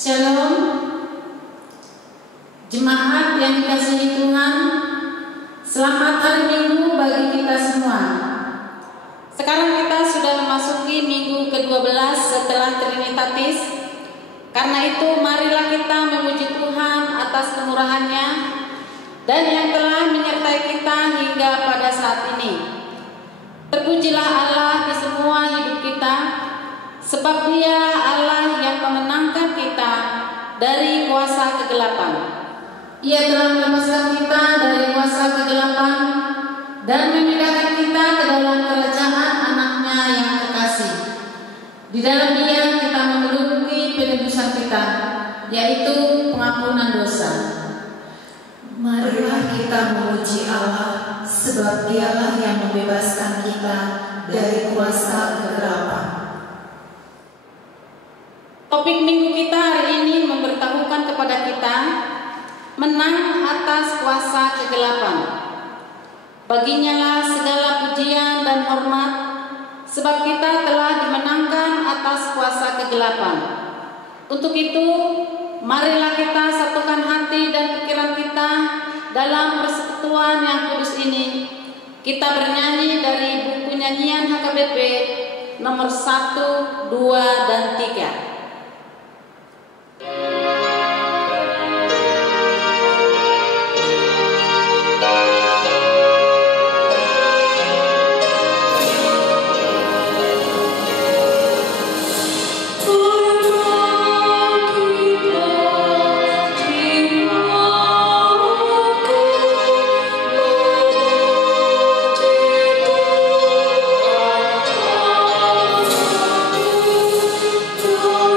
Shalom, jemaat yang dikasihi Tuhan. Selamat hari Minggu bagi kita semua. Sekarang kita sudah memasuki minggu ke-12 setelah Trinitatis. Karena itu marilah kita memuji Tuhan atas kemurahan-Nya dan yang telah menyertai kita hingga pada saat ini. Terpujilah Allah di semua hidup kita, sebab Dia Allah yang memenangkan kita dari kuasa kegelapan. Ia telah melepaskan kita dari kuasa kegelapan dan memindahkan kita ke dalam kerajaan Anaknya yang terkasih. Di dalam Dia kita memenuhi penebusan kita, yaitu pengampunan dosa. Marilah kita memuji Allah, sebab Dialah yang membebaskan kita dari kuasa kegelapan. Topik minggu kita hari ini memberitahukan kepada kita menang atas kuasa kegelapan. Baginya lah segala pujian dan hormat, sebab kita telah dimenangkan atas kuasa kegelapan. Untuk itu, marilah kita satukan hati dan pikiran kita dalam persekutuan yang kudus ini. Kita bernyanyi dari buku nyanyian HKBP nomor 1, 2, dan 3. Tuhan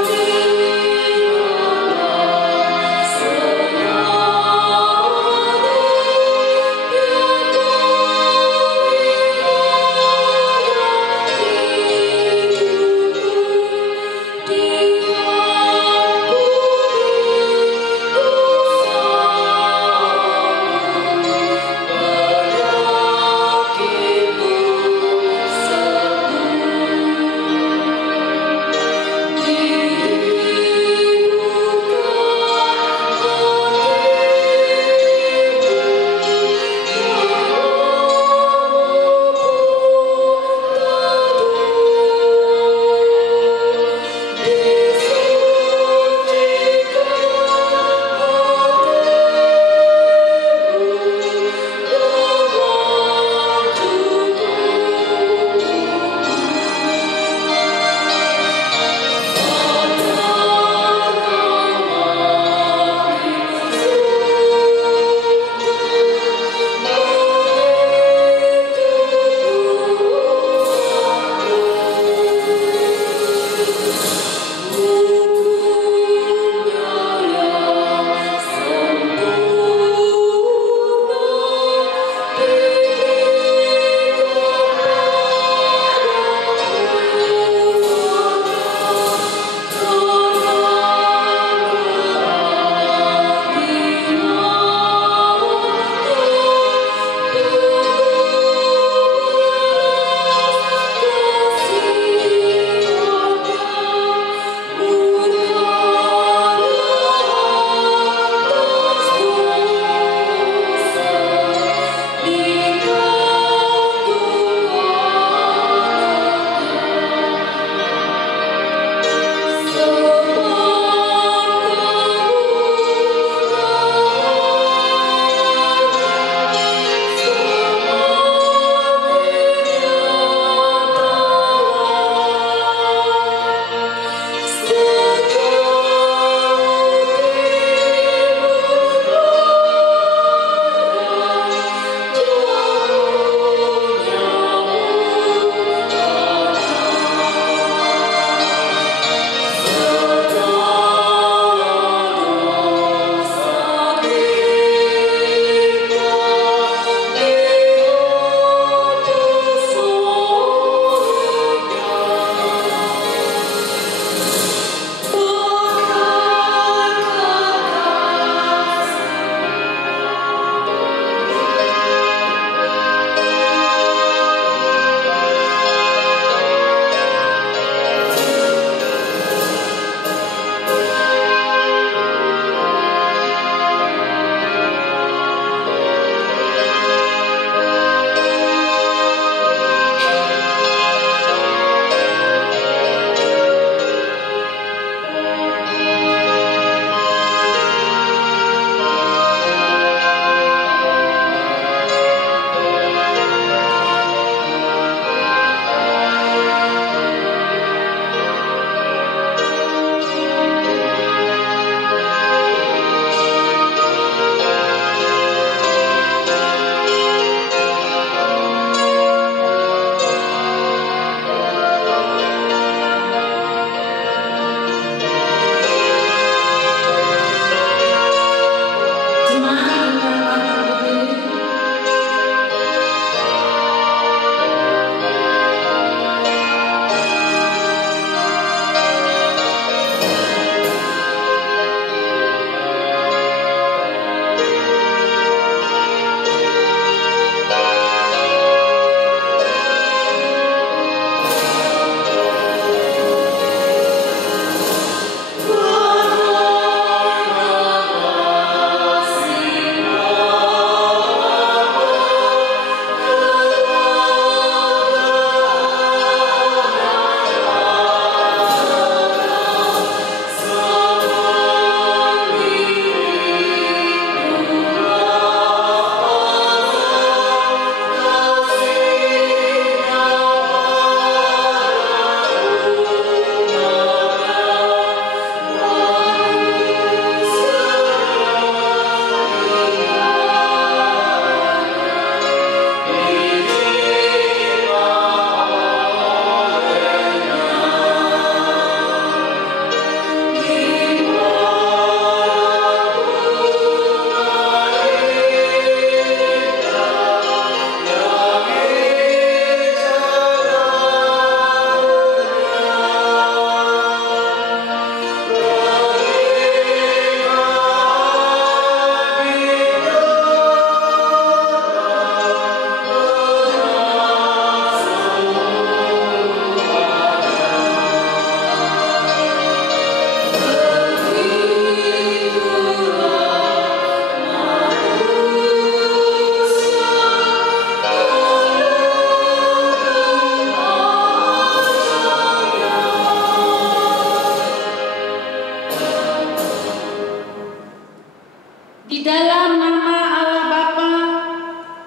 Di dalam nama Allah Bapa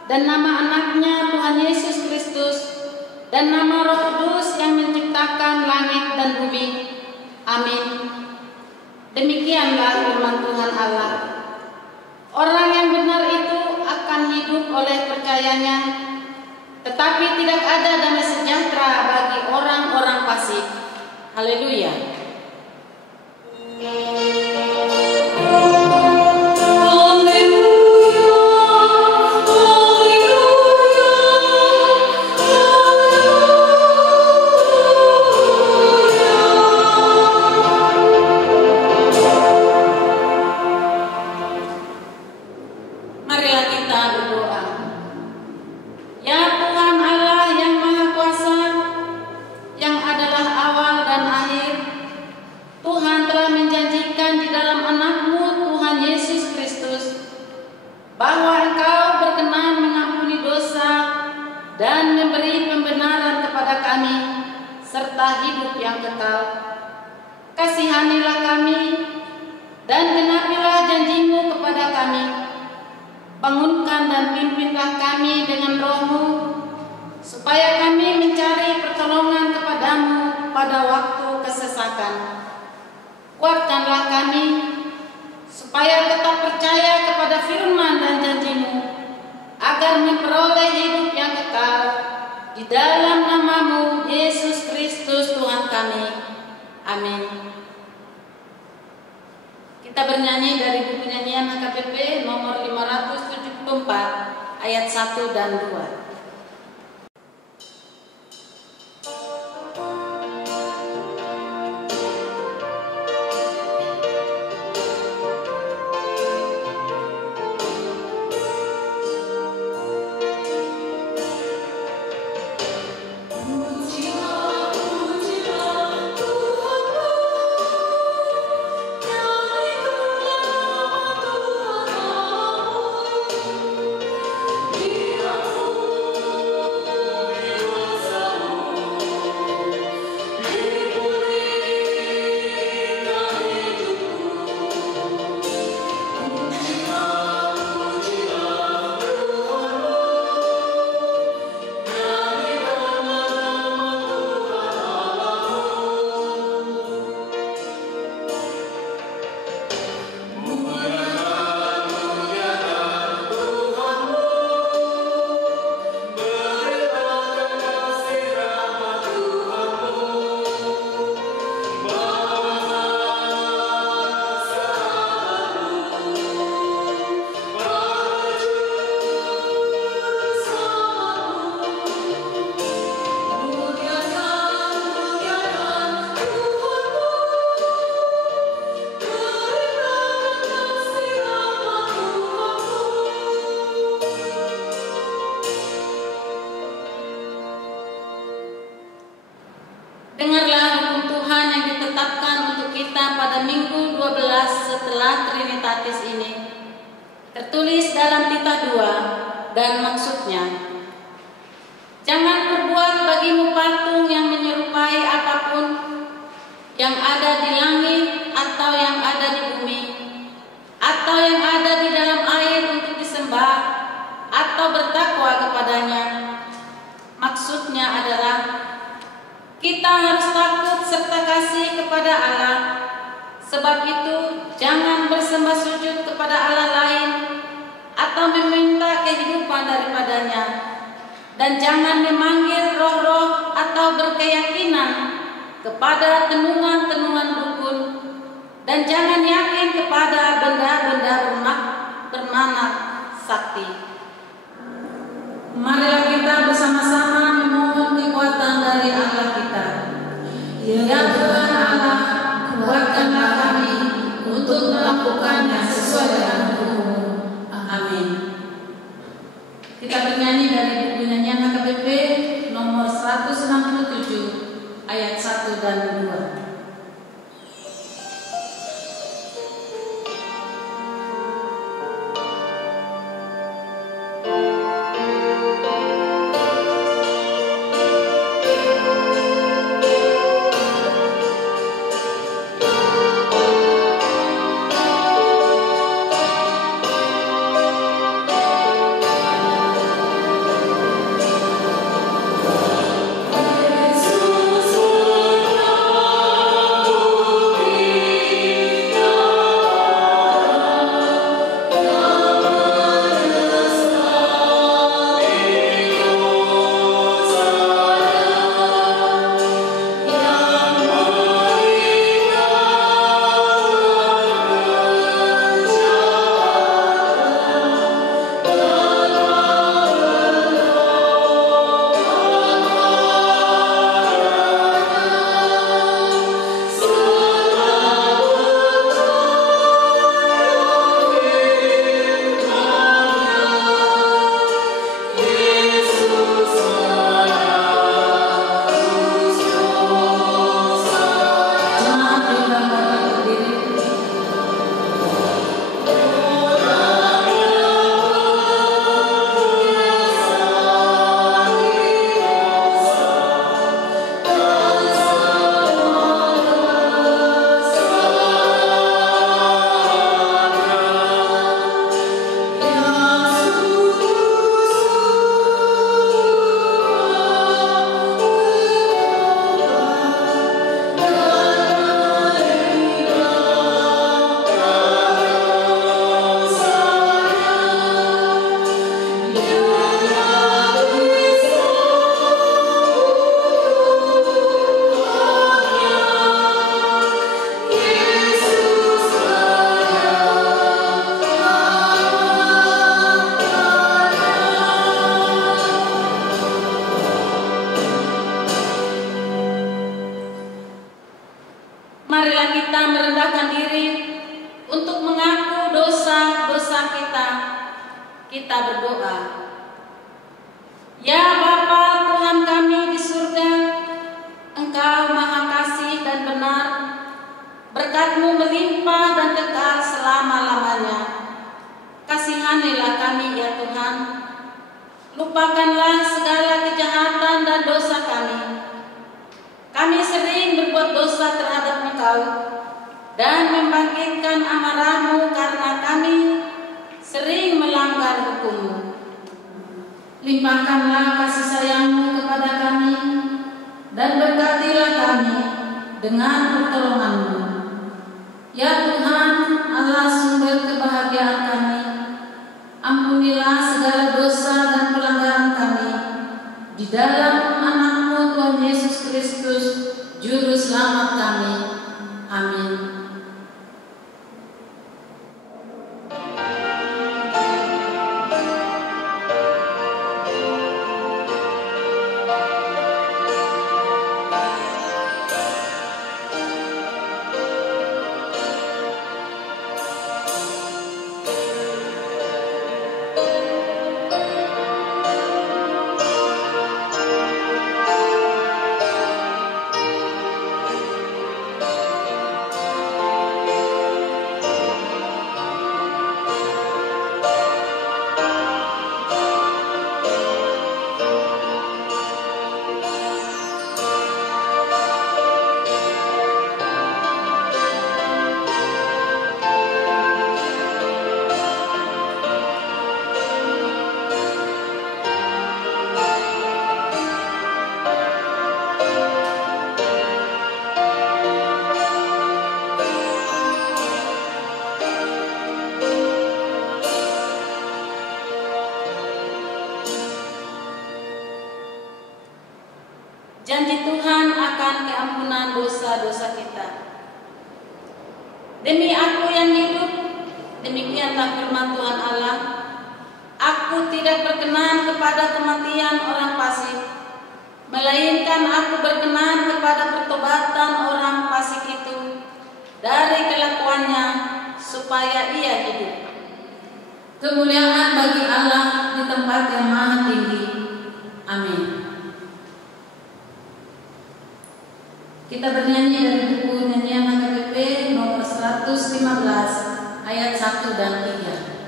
dan nama anaknya Tuhan Yesus Kristus dan nama Roh Kudus yang menciptakan langit dan bumi. Amin. Demikianlah firman Tuhan Allah. Orang yang benar itu akan hidup oleh percayanya, tetapi tidak ada damai sejahtera bagi orang-orang fasik. Haleluya. Serta hidup yang kekal. Kasihanilah kami dan genapilah janji-Mu kepada kami. Bangunkan dan pimpinlah kami dengan Roh-Mu, supaya kami mencari pertolongan kepada-Mu pada waktu kesesakan. Kuatkanlah kami supaya tetap percaya kepada firman dan janji-Mu, agar memperoleh hidup yang kekal. Di dalam nama-Mu, Yesus Kristus Tuhan kami. Amin. Kita bernyanyi dari buku nyanyian HKBP nomor 574 ayat 1 dan 2. Dengarlah hukum Tuhan yang ditetapkan untuk kita pada minggu 12 setelah Trinitatis ini. Tertulis dalam Tita 2 dan maksudnya, jangan perbuat bagimu patung yang menyerupai apapun yang ada di langit atau yang ada di bumi atau yang ada di dalam air untuk disembah atau bertakwa kepadanya. Maksudnya adalah kita harus takut serta kasih kepada Allah. Sebab itu, jangan bersembah sujud kepada Allah lain atau meminta kehidupan daripadanya. Dan jangan memanggil roh-roh atau berkeyakinan kepada tenungan-tenungan dukun. Dan jangan yakin kepada benda-benda bermana sakti. Marilah kita bersama-sama memohon kekuatan dari Allah kita. Ya Tuhan Allah, kuatkanlah kami untuk melakukannya sesuai dengan hukum-Mu. Amin. Kita bernyanyi dari buku nyanyian HKBP nomor 167 ayat 1 dan 2. Kita berdoa. Ya Bapa Tuhan kami di surga, Engkau Maha Kasih dan benar, berkat-Mu melimpah dan kekal selama-lamanya. Kasihanilah kami ya Tuhan, lupakanlah segala kejahatan dan dosa kami. Kami sering berbuat dosa terhadap Engkau dan membangkitkan amarah-Mu karena kami sering melanggar hukum-Mu. Limpahkanlah kasih sayang-Mu kepada kami dan berkatilah kami dengan pertolongan-Mu. Ya Tuhan, Allah sumber kebahagiaan kami, ampunilah segala dosa dan pelanggaran kami di dalam anak-Mu Tuhan Yesus Kristus, Juru Selamat kami. Amin. Janji Tuhan akan keampunan dosa-dosa kita. Demi Aku yang hidup, demikianlah firman Tuhan Allah, Aku tidak berkenan kepada kematian orang fasik, melainkan Aku berkenan kepada pertobatan orang fasik itu dari kelakuannya, supaya ia hidup. Kemuliaan bagi Allah di tempat yang maha tinggi. Amin. Kita bernyanyi dari buku nyanyian HKBP nomor 115 ayat 1 dan 3.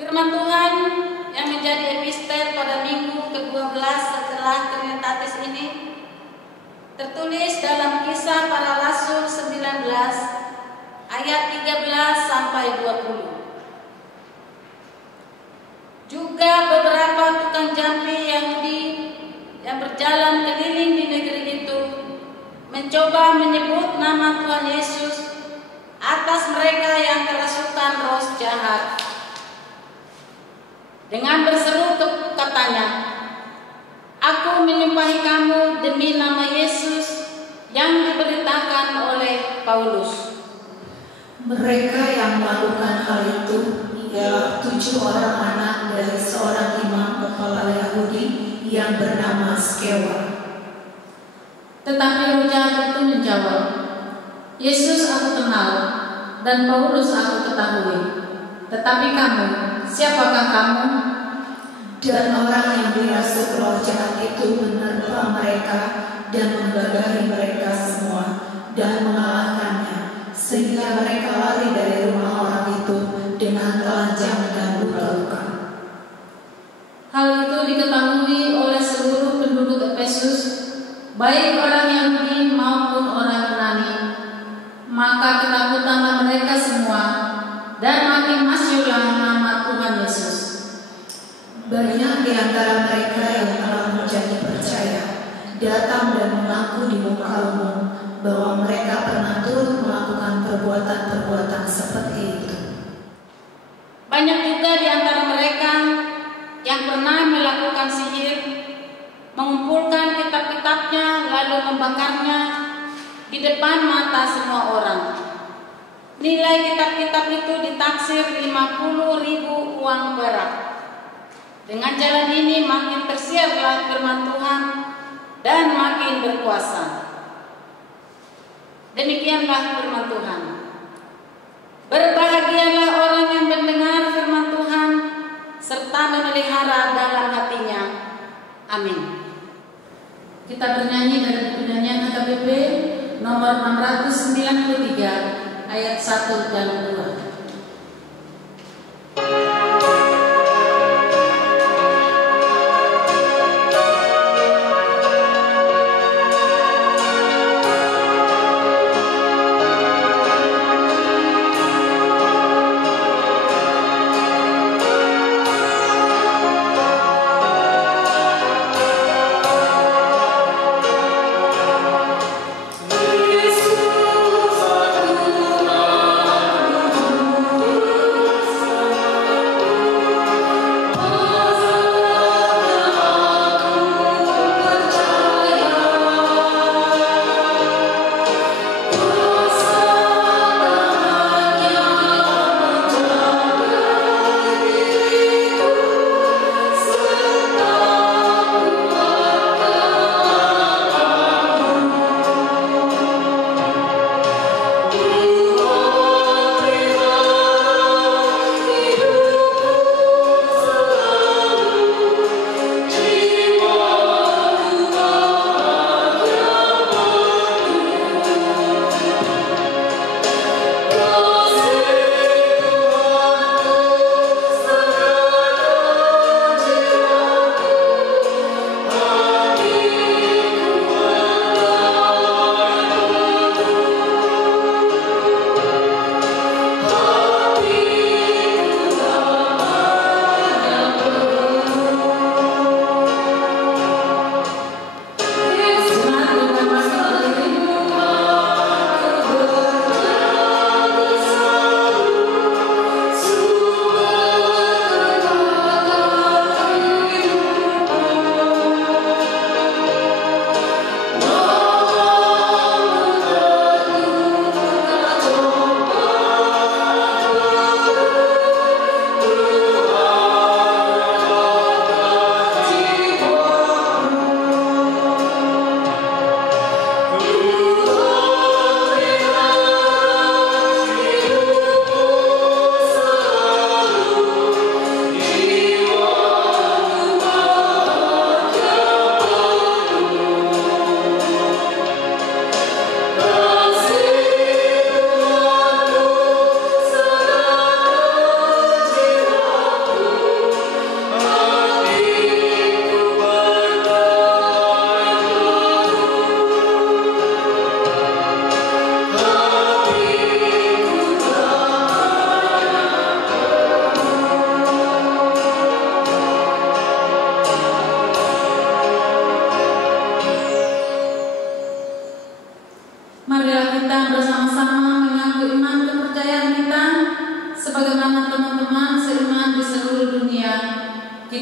Firman Tuhan yang menjadi epister pada minggu ke-12 setelah Trinitatis ini tertulis dalam Kisah Para Rasul 19 ayat 13 sampai 20. Juga beberapa tukang jampi Yahudi yang berjalan keliling di negeri itu mencoba menyebut nama Tuhan Yesus atas mereka yang kerasukan roh jahat. Dengan berseru katanya, Aku menyumpahi kamu demi nama Yesus yang diberitakan oleh Paulus. Mereka yang melakukan hal itu ialah 7 orang anak dari seorang imam kepala Yahudi yang bernama Skewa. Tetapi roh jahat itu menjawab, Yesus aku kenal dan Paulus aku ketahui. Tetapi kamu, siapakah kamu? Dan orang yang dirasuk roh jahat itu menerpa mereka dan menggagahi mereka semua dan mengalahkannya, sehingga mereka lari dari rumah orang itu dengan telanjang dan luka-luka. Hal itu diketahui oleh seluruh penduduk Efesus, baik orang Yahudi maupun orang Yunani. Maka ketakutanlah mereka semua, dan makin masyhurlah nama Tuhan Yesus. Banyak di antara mereka yang telah menjadi percaya datang dan mengaku di muka umum bahwa mereka pernah turut melakukan perbuatan-perbuatan seperti itu. Banyak juga di antara mereka yang pernah melakukan sihir, mengumpulkan kitab-kitabnya lalu membakarnya di depan mata semua orang. Nilai kitab-kitab itu ditaksir 50.000 uang perak. Dengan jalan ini makin tersiarlah firman Tuhan dan makin berkuasa. Demikianlah firman Tuhan. Berbahagialah orang yang mendengar firman Tuhan serta memelihara dalam hatinya. Amin. Kita bernyanyi dari buku nyanyian HKBP nomor 693 ayat 1 dan 2.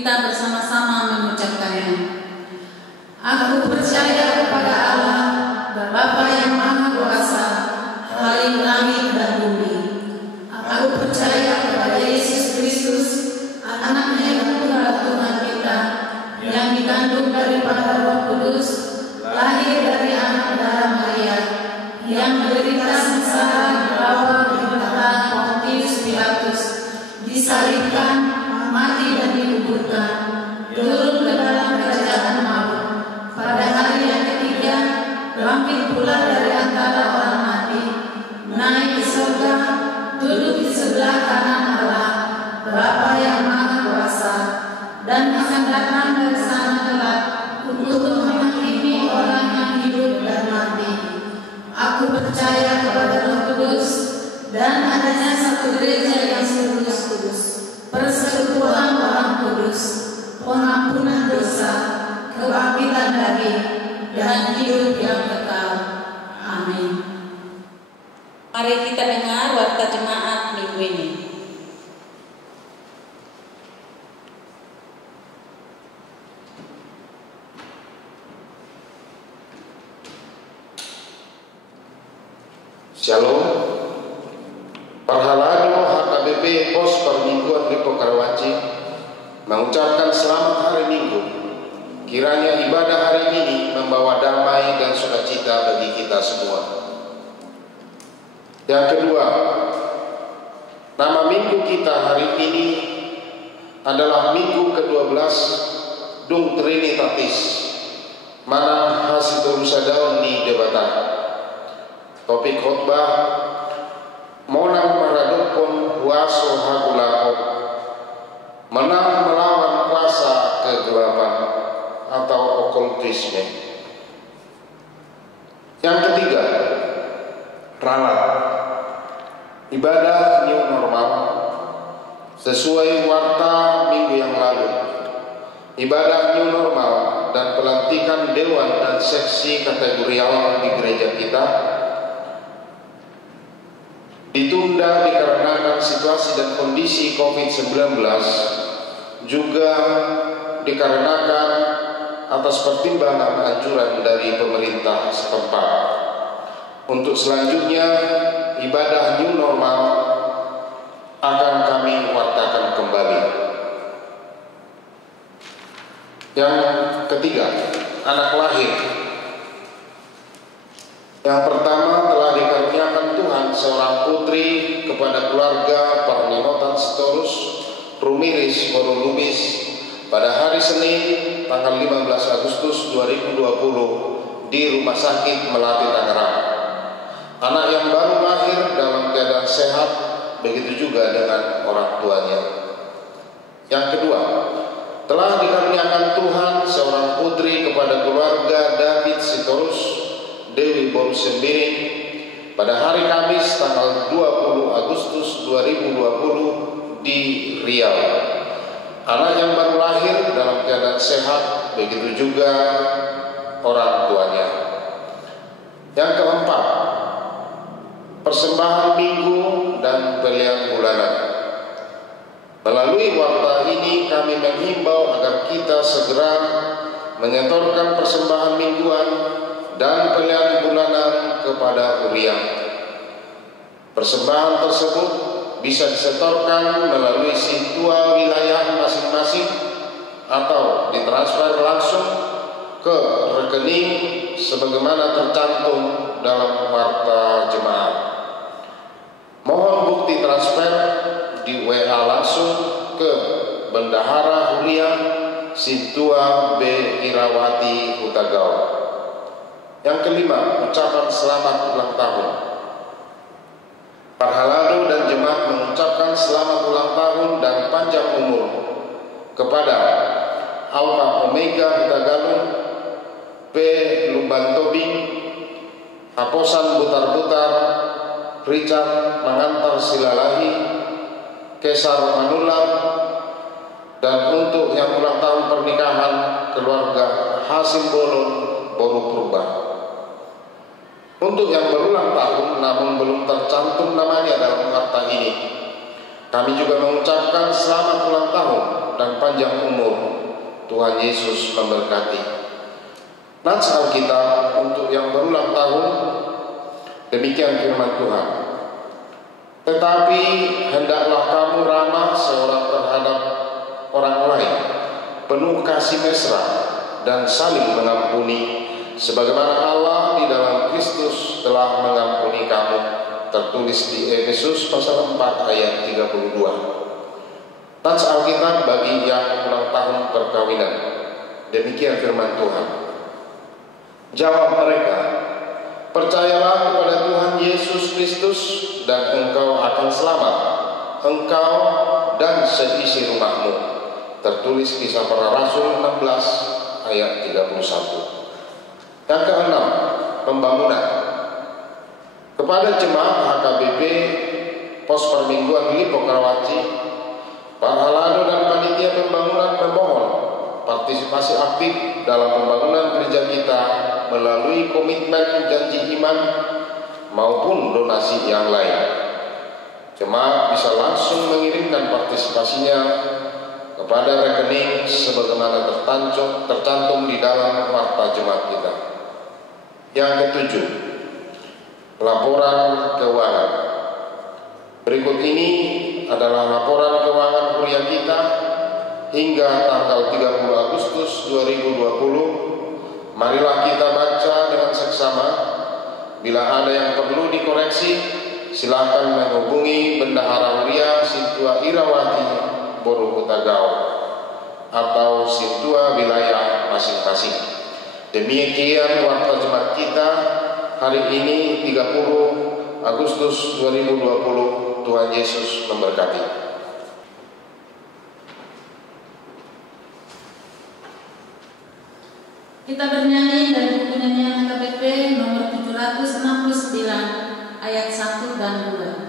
kita bersama-sama mengucapkannya. Aku percaya kepada Allah, Bapa yang Maha Kuasa, Khalik langit dan bumi. Aku percaya kepada Yesus Kristus, Anaknya yang tunggal Tuhan kita, yang dikandung daripada Roh Kudus, lahir dari anak darah Maria, yang menderita sengsara di bawah pemerintahan Pontius Pilatus, disalibkan, mati dan dikuburkan, turun ke dalam kerajaan maut. Pada hari yang ketiga, bangkit pula dari antara orang mati, naik ke surga, duduk di sebelah kanan Allah, Bapa yang Maha Kuasa, dan akan datang dari sana kelak untuk menghakimi orang yang hidup dan mati. Aku percaya kepada Roh Kudus dan adanya satu gereja yang kudus, persekutuan orang kudus, pengampunan dosa, kebangkitan daging, dan hidup yang kekal. Amin. Mari kita dengar warta jemaat minggu ini. Shalom. Parhalado HKBP Pos Permingguan Lipo Karawaci mengucapkan selamat hari Minggu. Kiranya ibadah hari ini membawa damai dan sukacita bagi kita semua. Yang kedua, nama minggu kita hari ini adalah minggu ke-12 Dung Trinitatis Manang Hasitorusadaun daun di debatan. Topik khotbah Monang maradukun huaso hagulakot, menang melawan kuasa kegelapan atau okultisme. Yang ketiga, ralat ibadah new normal sesuai warta minggu yang lalu. Ibadah new normal dan pelantikan dewan dan seksi kategorial di gereja kita ditunda dikarenakan situasi dan kondisi COVID-19, juga dikarenakan atas pertimbangan anjuran dari pemerintah setempat. Untuk selanjutnya, ibadah new normal akan kami wartakan kembali. Yang ketiga, anak lahir. Yang pertama, telah dikaruniakan Tuhan seorang putri kepada keluarga Parninotan Sitorus Rumiris Morolubis pada hari Senin tanggal 15 Agustus 2020 di Rumah Sakit Melati Tangerang. Anak yang baru lahir dalam keadaan sehat, begitu juga dengan orang tuanya. Yang kedua, telah dikaruniakan Tuhan seorang putri kepada keluarga David Sitorus Dewi Borsembiring pada hari Kamis tanggal 20 Agustus 2020 di Riau. Anak yang baru lahir dalam keadaan sehat, begitu juga orang tuanya. Yang keempat, persembahan minggu dan pelian bulanan. Melalui warta ini kami menghimbau agar kita segera menyetorkan persembahan mingguan dan pelian bulanan kepada Uriah. Persembahan tersebut bisa disetorkan melalui situa wilayah masing-masing atau ditransfer langsung ke rekening sebagaimana tercantum dalam warta jemaat. Mohon bukti transfer di WA langsung ke Bendahara Uriah Situa B. Irawati Hutagau. Yang kelima, ucapan selamat ulang tahun. Parhalado dan jemaat mengucapkan selamat ulang tahun dan panjang umur kepada Alpha Omega Hutagalung, P. Luban Tobing, Haposan Butar-Butar, Richard Mangantar Silalahi, Kesar Manulam, dan untuk yang ulang tahun pernikahan keluarga Hasim Bolon Boru Purba. Untuk yang berulang tahun namun belum tercantum namanya dalam warta ini, kami juga mengucapkan selamat ulang tahun dan panjang umur. Tuhan Yesus memberkati. Nats Alkitab untuk yang berulang tahun, demikian firman Tuhan. Tetapi hendaklah kamu ramah seorang terhadap orang lain, penuh kasih mesra dan saling mengampuni, sebagaimana Allah di dalam Kristus telah mengampuni kamu, tertulis di Efesus pasal 4 ayat 32. Nats Alkitab bagi yang ulang tahun perkawinan. Demikian firman Tuhan. Jawab mereka, percayalah kepada Tuhan Yesus Kristus dan engkau akan selamat, engkau dan seisi rumahmu. Tertulis Kisah Para Rasul 16 ayat 31. Yang keenam, pembangunan. Kepada jemaat HKBP Pos Permingguan Lipo Karawaci, Pak Halado dan panitia pembangunan memohon partisipasi aktif dalam pembangunan gereja kita melalui komitmen janji iman maupun donasi yang lain. Jemaat bisa langsung mengirimkan partisipasinya kepada rekening sebagaimana tercantum di dalam warta jemaat kita. Yang ketujuh, laporan keuangan. Berikut ini adalah laporan keuangan kuliah kita hingga tanggal 30 Agustus 2020. Marilah kita baca dengan seksama. Bila ada yang perlu dikoreksi, silakan menghubungi Bendahara Huria Sintua Irawati Borokutagao atau Sintua wilayah masing-masing. Demikian warta jemaat kita hari ini 30 Agustus 2020. Tuhan Yesus memberkati. Kita bernyanyi dari buku nyanyian HKBP nomor 769 ayat 1 dan 2.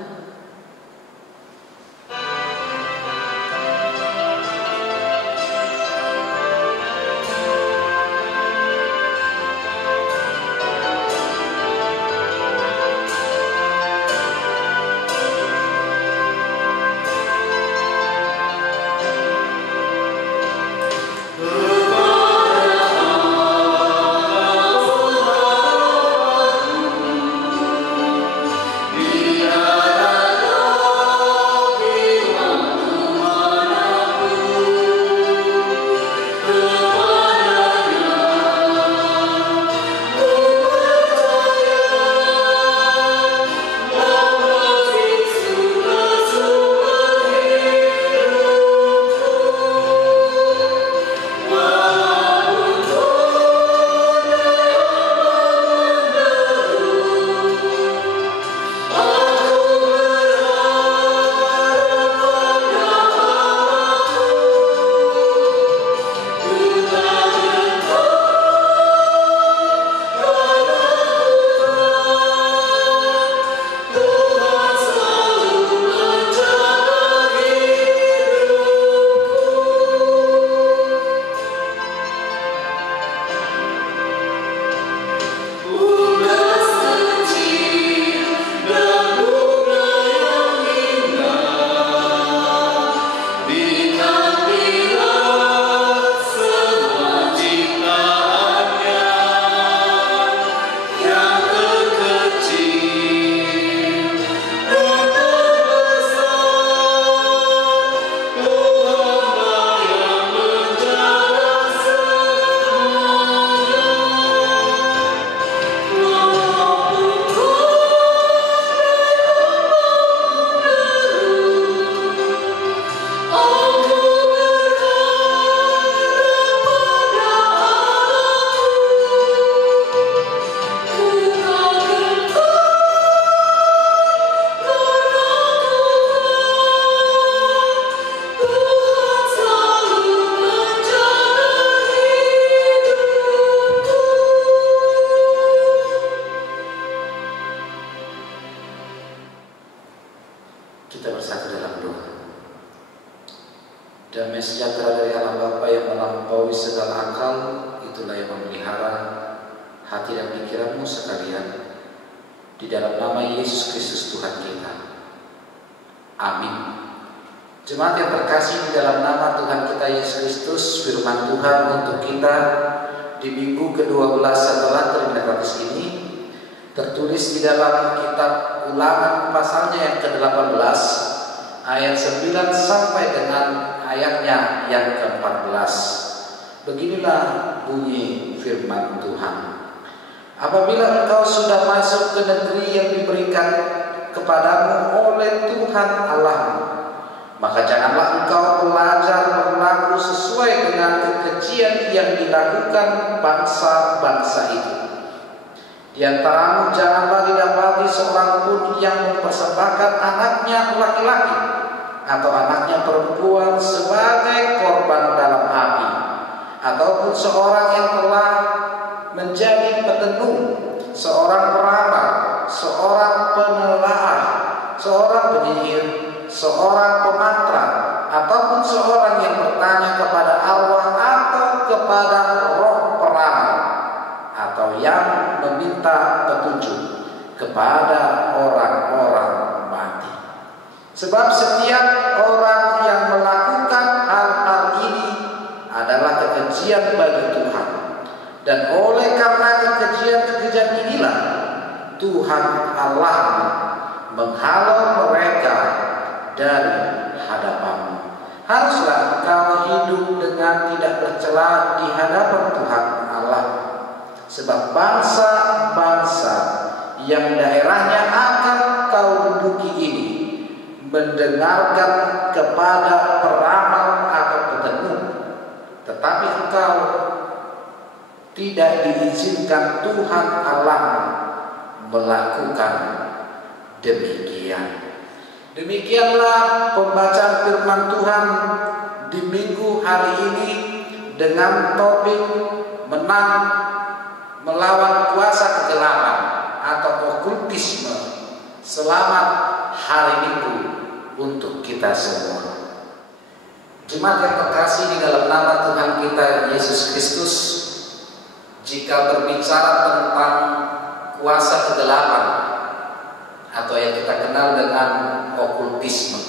Kita bersatu dalam doa. Damai sejahtera dari Allah Bapa yang melampaui segala akal, itulah yang memelihara hati dan pikiranmu sekalian, di dalam nama Yesus Kristus Tuhan kita. Amin. Jemaat yang terkasih, di dalam nama Tuhan kita Yesus Kristus, firman Tuhan untuk kita di minggu ke-12 setelah Trinitatis ini tertulis di dalam kitab Ulangan pasalnya yang ke-18 ayat 9 sampai dengan ayatnya yang ke-14. Beginilah bunyi firman Tuhan. Apabila engkau sudah masuk ke negeri yang diberikan kepadamu oleh Tuhan Allahmu, maka janganlah engkau belajar berlaku sesuai bangsa-bangsa itu. Di antaramu janganlah didapati seorang pun yang mempersembahkan anaknya laki-laki atau anaknya perempuan sebagai korban dalam api, ataupun seorang yang telah menjadi petenung, seorang peramal, seorang penelaah, seorang penyihir, seorang pemantra, ataupun seorang yang bertanya kepada arwah atau kepada roh peramal, atau yang meminta petunjuk kepada orang-orang mati. Sebab setiap orang yang melakukan hal-hal ini adalah kekejian bagi Tuhan, dan oleh karena kekejian-kekejian inilah Tuhan Allah menghalau mereka dari hadapanmu. Haruslah engkau hidup dengan tidak bercela di hadapan Tuhan Allah, sebab bangsa-bangsa yang daerahnya akan kau duduki ini mendengarkan kepada peramal atau petenung, tetapi engkau tidak diizinkan Tuhan Allah melakukan demikian. Demikianlah pembacaan firman Tuhan di minggu hari ini dengan topik menang melawan kuasa kegelapan atau okultisme. Selamat hari Minggu untuk kita semua. Jemaat yang terkasih di dalam nama Tuhan kita Yesus Kristus, jika berbicara tentang kuasa kegelapan atau yang kita kenal dengan okultisme,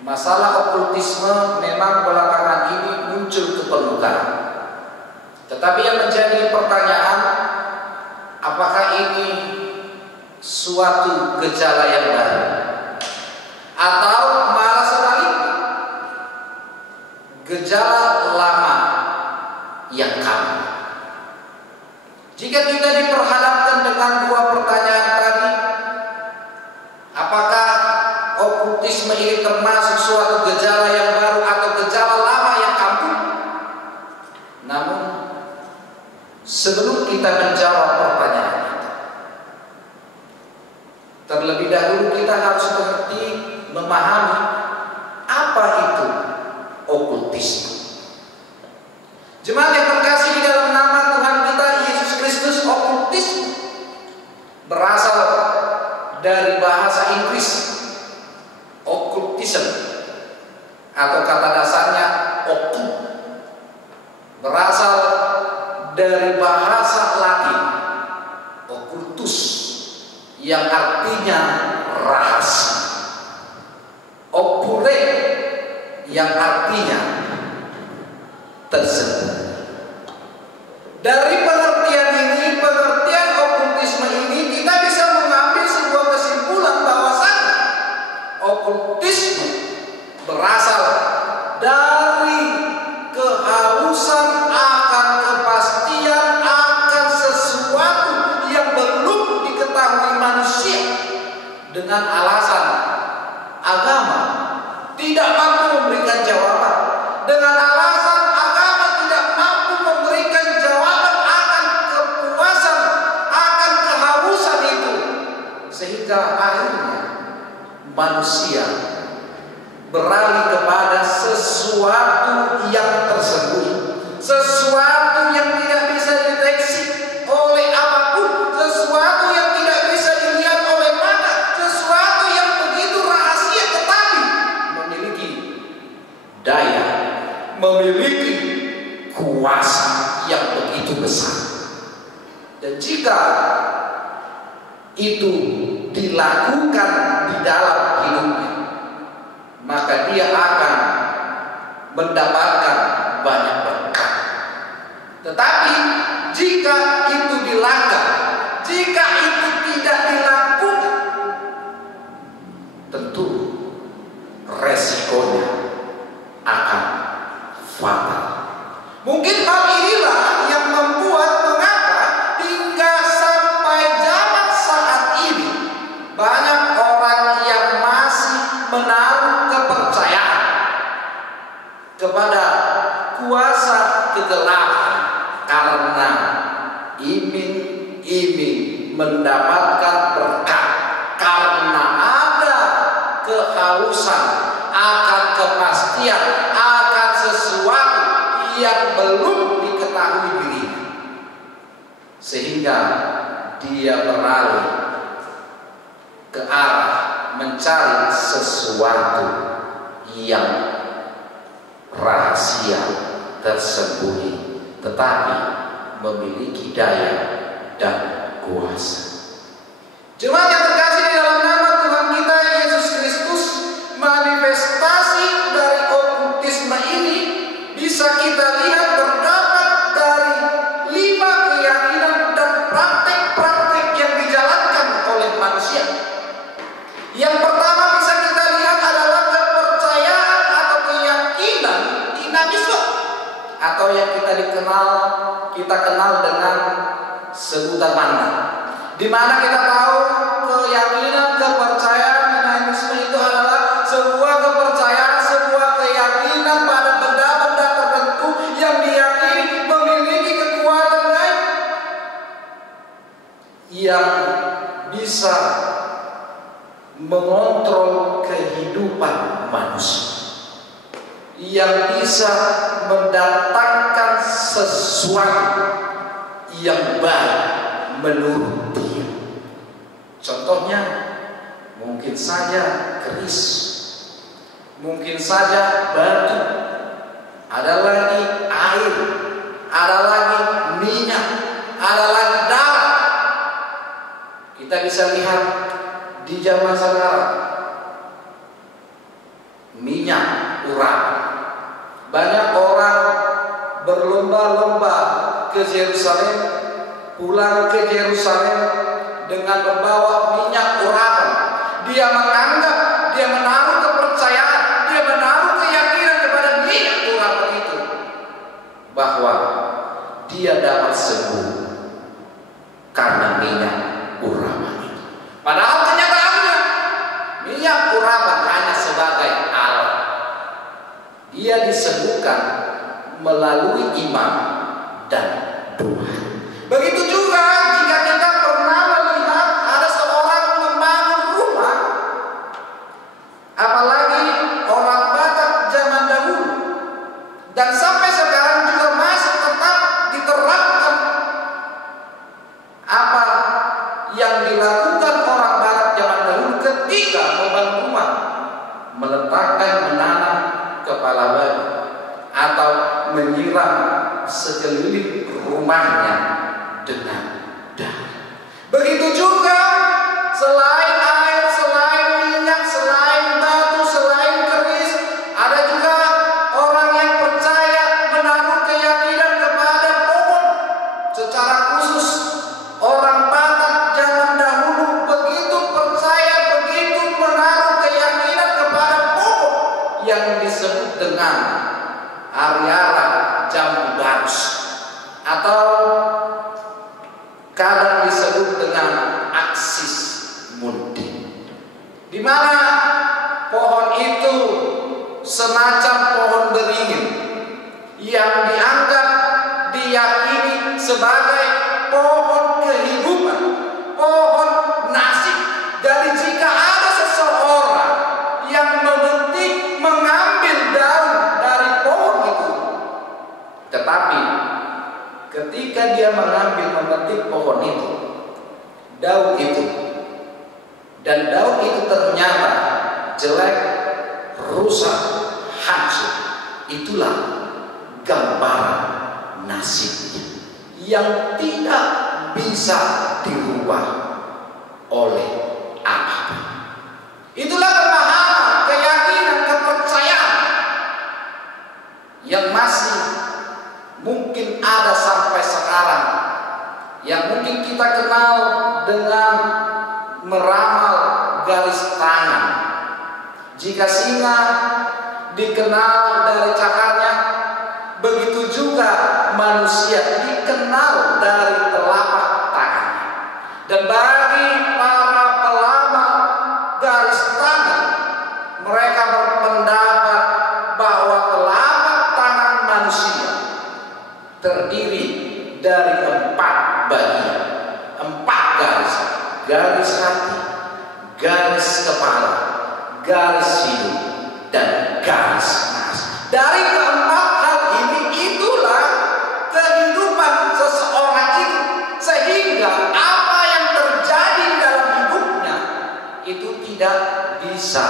masalah okultisme memang belakangan ini muncul ke permukaan. Tetapi yang menjadi pertanyaan, apakah ini suatu gejala yang baru, atau malah sebaliknya gejala lama yang kambuh? Jika kita diperhadapkan dengan dua pertanyaan tadi, apakah okultisme ini termasuk suatu gejala yang baru atau gejala lama yang kambuh? Namun sebelum kita menjawab pertanyaan itu, terlebih dahulu kita harus mengerti, memahami apa itu okultisme. Jemaat yang terkasih di dalam nama Tuhan kita Yesus Kristus, okultisme berasal dari bahasa Inggris occultism, atau kata dasarnya occult, berasal dari bahasa Latin occultus yang artinya rahasia, occure yang artinya tersembunyi. Dari pengertian ini, pengertian okultisme ini, kita bisa mengambil sebuah kesimpulan bahwasanya okultisme berasal dari kehausan akan kepastian akan sesuatu yang belum diketahui manusia, dengan alasan agama tidak mampu memberikan jawaban, dengan alasan agama tidak mampu memberikan jawaban akan kepuasan, akan kehausan itu, sehingga akhirnya manusia beralih kepada sesuatu yang tersembunyi, sesuatu yang tidak bisa dideteksi oleh apapun, sesuatu yang tidak bisa dilihat oleh mata, sesuatu yang begitu rahasia tetapi memiliki daya, memiliki kuasa yang begitu besar. Dan jika itu dilakukan di dalam hidupnya, maka dia akan mendapatkan banyak berkat. Tetapi jika itu dilanggar, jika itu tidak dilakukan, tentu resikonya akan fatal. Mungkin hal inilah yang membuat mengapa hingga sampai zaman saat ini banyak orang yang masih menaruh kepercayaan kepada kuasa kegelapan, karena iming-iming mendapatkan berkat, karena ada kehausan akan kepastian, akan sesuatu yang belum diketahui dirinya, sehingga dia beralih ke arah mencari sesuatu yang rahasia, tersembunyi, tetapi memiliki daya dan kuasa. Jemaat yang terkasih di dalam nama Tuhan kita Yesus Kristus, manifestasi dari okultisme ini bisa kita lihat terdapat dari 5 keyakinan dan praktek-praktek yang dijalankan oleh manusia. Yang pertama bisa kita lihat adalah kepercayaan atau keyakinan dinamisme, atau yang kita kenal dengan sebutan mantra, di mana kita tahu keyakinan, kepercayaan dinamisme itu adalah sebuah kepercayaan, sebuah keyakinan pada benda-benda tertentu yang diyakini memiliki kekuatan gaib yang bisa mengontrol kehidupan manusia, yang bisa mendatangkan sesuatu yang baik menurut dia. Contohnya mungkin saja keris, mungkin saja batu, ada lagi air, ada lagi minyak, ada lagi darah. Kita bisa lihat di zaman sekarang minyak urapan. Banyak orang berlomba-lomba ke Yerusalem, pulang ke Yerusalem dengan membawa minyak urapan. Dia menganggap, dia menaruh kepercayaan, dia menaruh keyakinan kepada minyak urapan itu, bahwa dia dapat sembuh karena minyak urapan itu. Padahal kenyataannya minyak urapan hanya sebagai alat. Dia disembuhkan melalui iman dan doa. Begitu juga jika kita pernah melihat ada seorang membangun rumah, apalagi orang Batak zaman dahulu, dan sampai sekarang juga masih tetap diterapkan apa yang dilakukan orang Batak zaman dahulu ketika membangun rumah, meletakkan menanam kepala babi atau menyiram sekeliling rumahnya dengan darah. Begitu juga selain air, selain minyak, selain batu, selain keris, ada juga orang yang percaya menaruh keyakinan kepada pohon. Secara khusus orang Batak zaman dahulu begitu percaya, begitu menaruh keyakinan kepada pohon yang disebut dengan Ariara jambu barus, atau kadang disebut dengan aksis mundi, di mana pohon itu semacam pohon beringin yang dianggap, diyakini sebagai pohon kehidupan, pohon nasib. Jadi jika ada seseorang yang memetik, mengambil daun dari pohon itu, tetapi ketika dia mengambil, memetik pohon itu, daun itu, dan daun itu ternyata jelek, rusak, hancur, itulah gambaran nasibnya yang tidak bisa dirubah oleh apapun. Itulah pemahaman, keyakinan, kepercayaan yang masih mungkin ada sampai sekarang, yang mungkin kita kenal dengan meramal garis tangan. Jika singa dikenal dari cakarnya, begitu juga manusia dikenal dari telapak tangannya. Dan bagi para pelama garis tangan, mereka berpendapat bahwa telapak tangan manusia terdiri dari 4 bagian, 4 garis. Garis hati, garis kepala, garis hidup, dan garis nas. Dari keempat hal ini, itulah kehidupan seseorang itu. Sehingga apa yang terjadi dalam hidupnya itu tidak bisa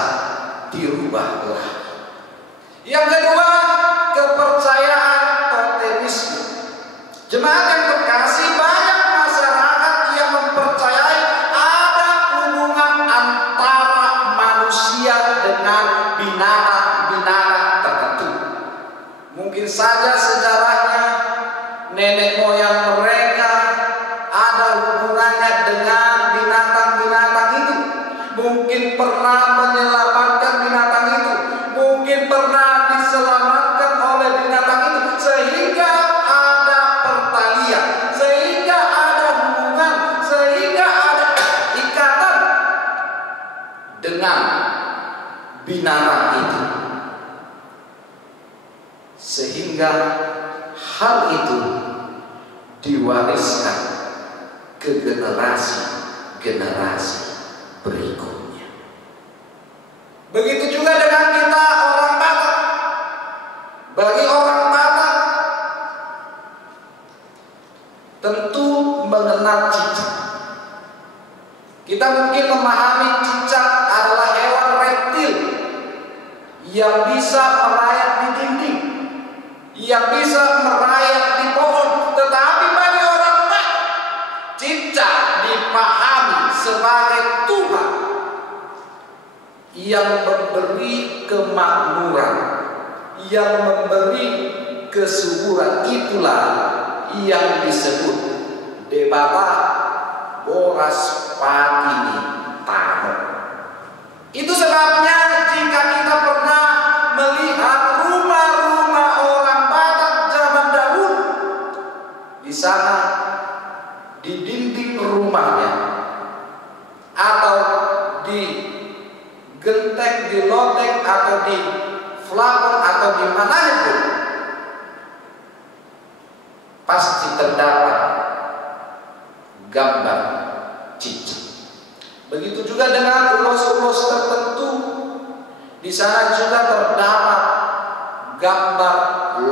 dirubah lagi. Yang kedua, kepercayaan totemisme. Jemaat yang terkasih, banyak masyarakat yang mempercayai ada hubungan antara manusia dengan binatang-binatang tertentu. Mungkin saja sejarahnya nenek moyang mereka ada hubungannya dengan binatang-binatang itu. Mungkin pernah menyelamatkan binatang itu, mungkin pernah diselamatkan oleh binatang itu, sehingga ada pertalian, sehingga ada hubungan, sehingga ada ikatan dengan binatang itu, sehingga hal itu diwariskan ke generasi-generasi berikutnya. Begitu juga dengan kita orang Batak. Bagi orang Batak tentu mengenal cicak. Kita mungkin memahami cicak adalah hewan reptil yang bisa merayap di dinding, yang bisa merayap di pohon. Tetapi bagi orang Batak, cicak dipahami sebagai Tuhan yang memberi kemakmuran, yang memberi kesuburan. Itulah yang disebut Debata Boras Patini Tano. Itu sebabnya jika kita pernah melihat rumah-rumah orang Batak zaman dahulu, di sana di dinding rumahnya atau di genteng, di loteng, atau di flapon, atau di manapun, pasti terdapat gambar cicak. Begitu juga dengan ulos-ulos tertentu, di sana juga terdapat gambar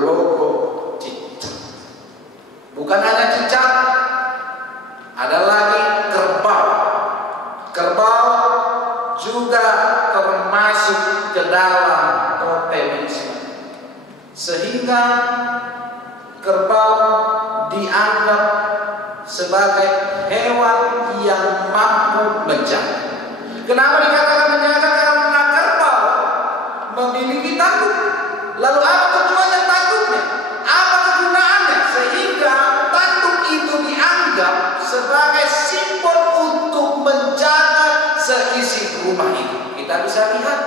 logo cicak. Bukan hanya cicak, ada lagi kerbau. Kerbau juga termasuk ke dalam totemisme, sehingga kerbau dianggap sebagai hewan yang mampu menjaga. Kenapa dikatakan menjaga? Karena kerbau memiliki tanduk. Lalu apa tujuannya tanduknya? Apa kegunaannya? Sehingga tanduk itu dianggap sebagai simbol untuk menjaga seisi rumah itu. Kita bisa lihat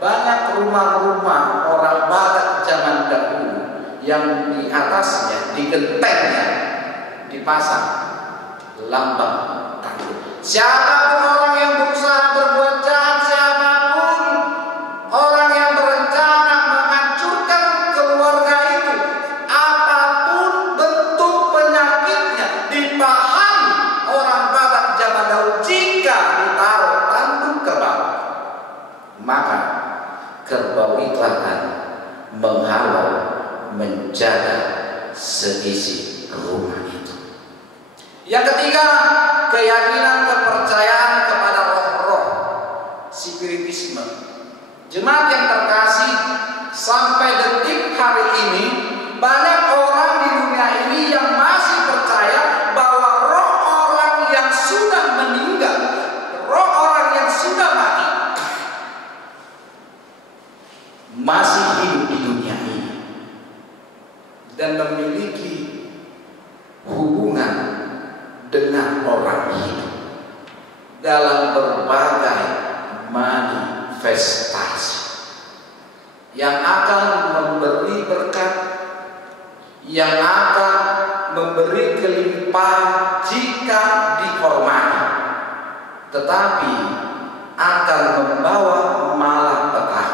banyak rumah-rumah orang Batak zaman dahulu yang di atasnya, di gentengnya dipasang lambang tanduk. Siapapun orang yang berusaha berbuat jahat, siapapun orang yang berencana menghancurkan keluarga itu, apapun bentuk penyakitnya, dipahami orang Batak zaman dahulu, jika ditaruh tanduk kerbau, maka kerbau itu akan menghalau, menjaga seisi rumah itu. Yang ketiga, keyakinan, kepercayaan kepada roh-roh, spiritisme. Jemaat yang terkasih, sampai detik hari ini banyak orang di dunia ini yang masih percaya bahwa roh orang yang sudah meninggal, roh orang yang sudah mati, masih hidup di dunia ini dan memiliki hubungan dengan orang hidup dalam berbagai manifestasi yang akan memberi berkat, yang akan memberi kelimpahan jika dihormati, tetapi akan membawa malapetaka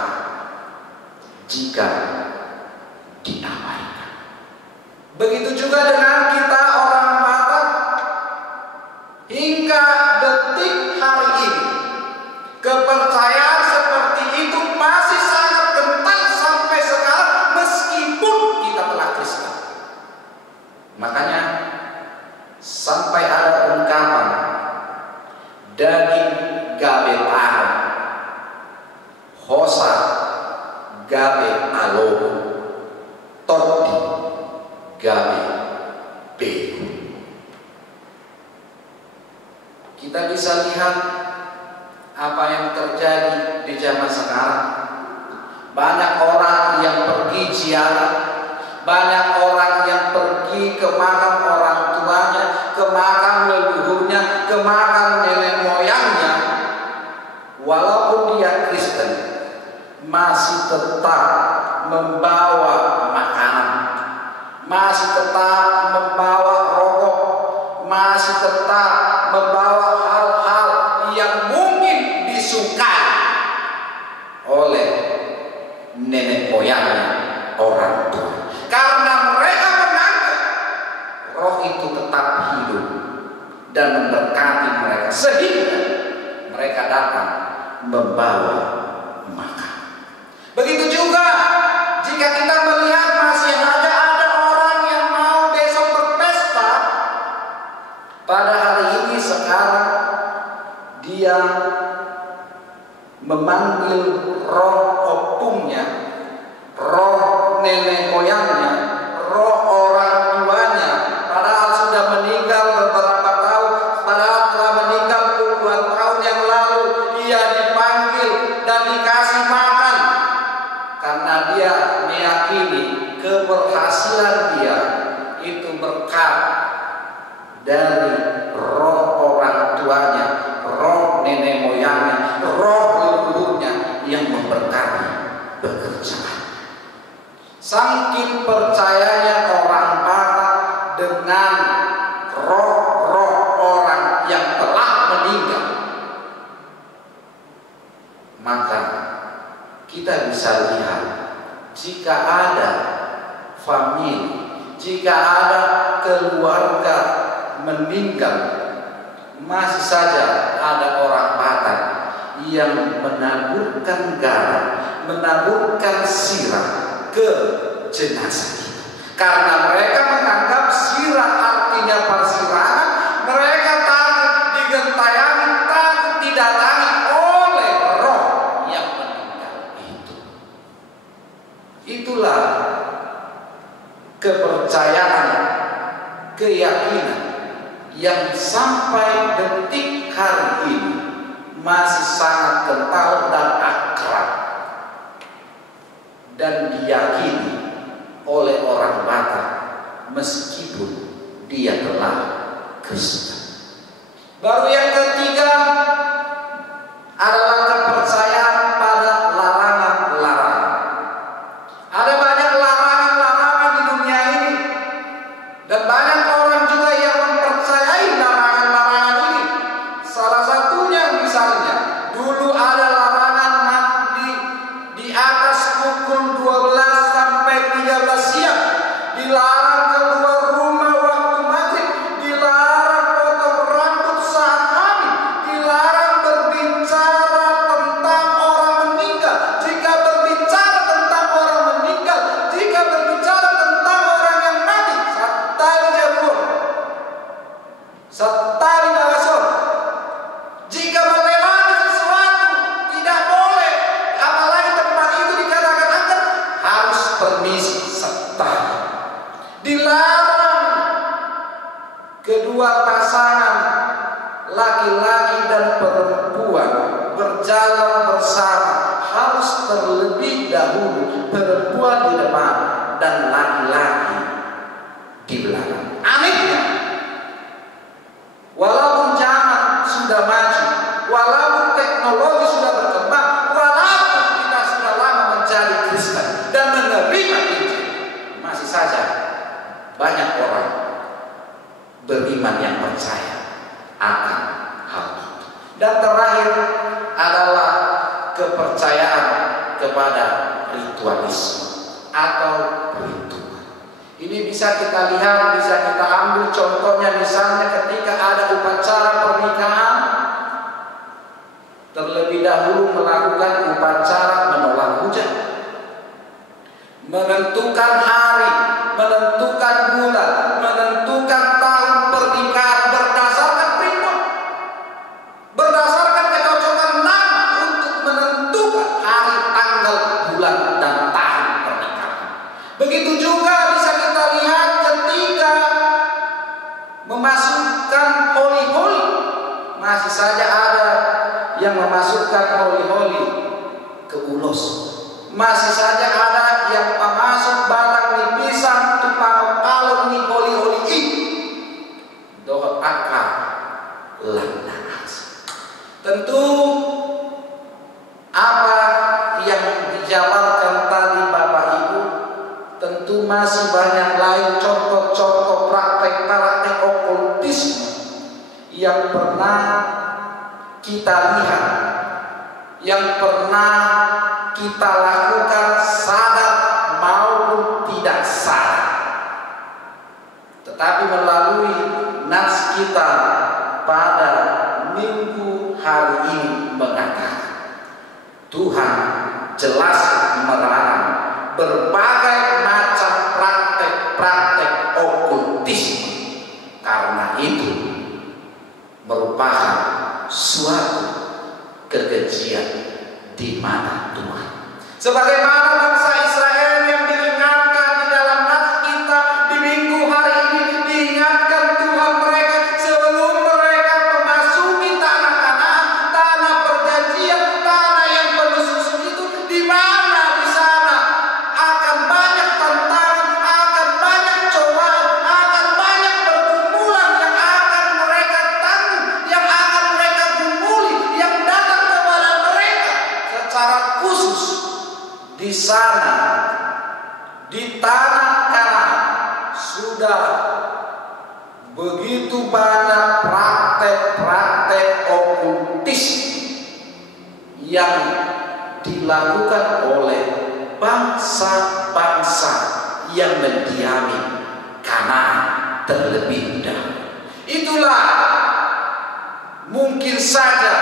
jika diabaikan. Begitu juga dengan kita orang Batak. Hingga detik hari ini, kepercayaan seperti itu masih sangat kental sampai sekarang meskipun kita telah Kristen. Makanya sampai ada ungkapan daging gabe tahan, hosa gabe alohu, todi gabe bego. Kita bisa lihat apa yang terjadi di zaman sekarang. Banyak orang yang pergi ziarah, banyak orang yang pergi ke makam orang tuanya, ke makam leluhurnya, ke makam nenek moyangnya. Walaupun dia Kristen, masih tetap membawa makanan, masih tetap membawa rokok, masih tetap membawa hal-hal yang mungkin disukai oleh nenek moyangnya orang tua. Karena mereka menganggap roh itu tetap hidup dan memberkati mereka, sehingga mereka datang membawa makan. Begitu juga jika kita melihat masih ada orang yang mau besok berpesta, pada hari ini sekarang dia memanggil roh opungnya, roh nenek moyangnya, roh orang tuanya, padahal sudah meninggal beberapa tahun, padahal telah meninggal puluhan tahun yang lalu. Ia dipanggil dan dikasih makan karena dia meyakini keberhasilan dia itu berkat dari roh orang tuanya, roh nenek moyangnya, roh leluhurnya yang memberkati pekerjaan. Saking percayanya orang Batak dengan roh-roh orang yang telah meninggal, maka kita bisa lihat jika ada famili, jika ada keluarga meninggal, masih saja ada orang Batak yang menaburkan garam, menaburkan sirah ke jenazah itu. Karena mereka menganggap sirah artinya persirangan, mereka takut digentayangi, takut didatangi oleh roh yang meninggal itu. Itulah kepercayaan, keyakinan yang sampai detik hari ini masih sangat kental dan akrab dan diyakini oleh orang Batak meskipun dia telah Kristen. Baru yang ketiga adalah kepercayaan pada larangan-larangan. Ada banyak larangan-larangan di dunia ini, dan banyak orang juga yang mempercayai larangan-larangan ini. Salah satunya misalnya, dulu ada larangan di atas pukul 12 sampai 13 siang, dilarang keluar rumah waktu maghrib, dilarang potong rambut saat hamil, dilarang berbicara tentang orang meninggal. Jika berbicara tentang orang meninggal, jika berbicara tentang orang yang mati, satali jabur, satali bagasor. Jika melewati sesuatu tidak boleh, apalagi tempat itu dikatakan angker, harus permisi setali. Dilarang kedua pasangan laki-laki dan perempuan berjalan bersama, harus terlebih dahulu perempuan di depan dan laki-laki di belakang. Anehnya, walaupun zaman sudah maju, walaupun teknologi sudah berkembang, walaupun kita sudah lama menjadi Kristen dan menerima Injil, masih saja banyak orang beriman yang percaya akan hal itu. Dan terakhir adalah kepercayaan kepada ritualisme atau ritual. Ini bisa kita lihat, bisa kita ambil contohnya, misalnya ketika ada upacara pernikahan, terlebih dahulu melakukan upacara menolak hujan, menentukan hari, menentukan bulan, menentukan tahun pernikahan berdasarkan primbon, berdasarkan kecocokan nama untuk menentukan hari, tanggal, bulan, dan tahun pernikahan. Begitu juga bisa kita lihat ketika memasukkan holi-holi, masih saja ada yang memasukkan holi-holi ke ulos, masih saja ada yang memasuk batang nipisan tupang kalon ni holi-holi ini doa akar landas. Tentu apa yang dijabarkan tadi Bapak Ibu, tentu masih banyak lain contoh-contoh praktek-praktek okultisme yang pernah kita lihat, yang pernah kita lakukan sadar maupun tidak sadar. Tetapi melalui nas kita pada minggu hari ini mengatakan Tuhan jelas melarang berbagai macam praktek-praktek okultisme, karena itu merupakan suatu kekejian di mata Tuhan. Sebagaimana bangsa Israel yang diingatkan di dalam nas kita di minggu hari ini, diingatkan Tuhan mereka sebelum mereka memasuki tanah Kanaan, tanah perjanjian, tanah yang penuh susu itu, di mana di sana akan banyak tantangan, akan banyak cobaan, akan banyak pergumulan yang akan mereka tanggung, yang akan mereka gumuli, yang datang kepada mereka secara khusus. Di sana, di tanah Kanaan, sudah begitu banyak praktek-praktek okultisme yang dilakukan oleh bangsa-bangsa yang mendiami Kanaan terlebih dahulu. Itulah mungkin saja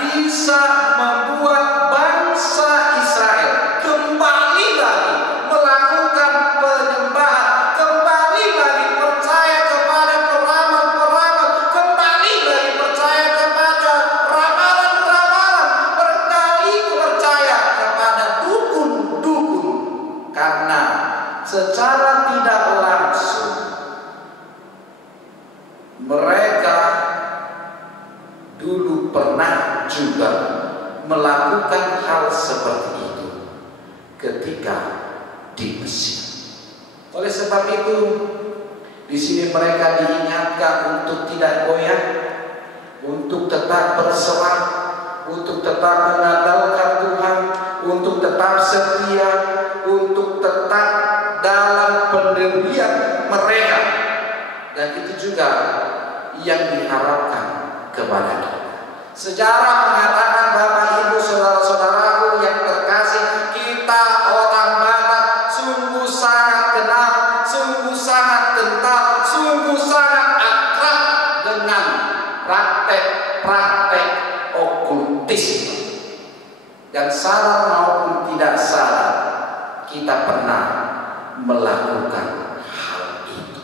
bisa membuat bangsa Israel kembali lagi melakukan penyembahan, kembali lagi percaya kepada peramal-peramal, kembali lagi percaya kepada ramalan-ramalan, kembali percaya kepada dukun-dukun, karena secara tidak langsung mereka dulu pernah juga melakukan hal seperti itu ketika di Mesir. Oleh sebab itu, di sini mereka diingatkan untuk tidak goyah, untuk tetap berserah, untuk tetap mengandalkan Tuhan, untuk tetap setia, untuk tetap dalam pendirian mereka. Dan itu juga yang diharapkan kepada kita. Sejarah mengatakan, Bapak Ibu saudara-saudaraku yang terkasih, kita orang Batak sungguh sangat kenal, sungguh sangat kental, sungguh sangat akrab dengan praktek-praktek okultisme. Dan sadar maupun tidak sadar, kita pernah melakukan hal itu.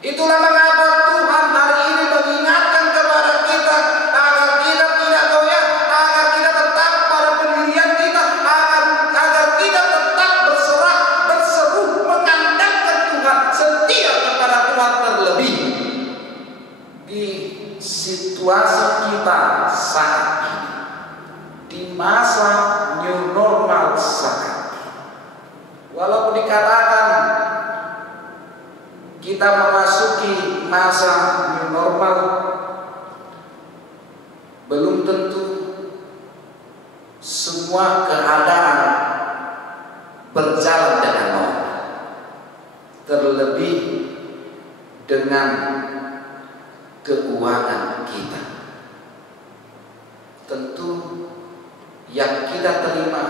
Itulah mengapa Tuhan hari ini mengingatkan kepada kita agar kita tidak goyah, agar kita tetap pada pendirian kita, agar kita tetap berserah, berseru, mengandalkan Tuhan, setia kepada Tuhan, terlebih di situasi kita saat ini, di masa new normal saat ini. Walaupun dikatakan kita memasuki masa new normal, belum tentu semua keadaan berjalan dengan normal, terlebih dengan keuangan kita. Tentu yang kita terima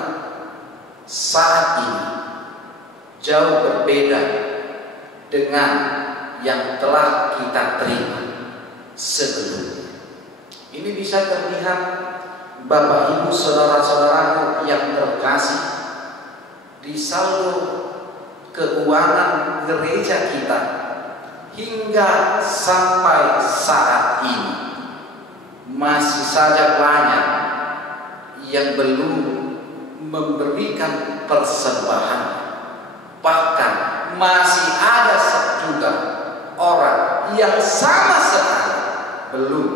saat ini jauh berbeda dengan yang telah kita terima sebelumnya. Ini bisa terlihat Bapak Ibu saudara-saudaraku yang terkasih di saldo keuangan gereja kita hingga sampai saat ini masih saja banyak yang belum memberikan persembahan. Bahkan masih ada juga orang yang sama sekali belum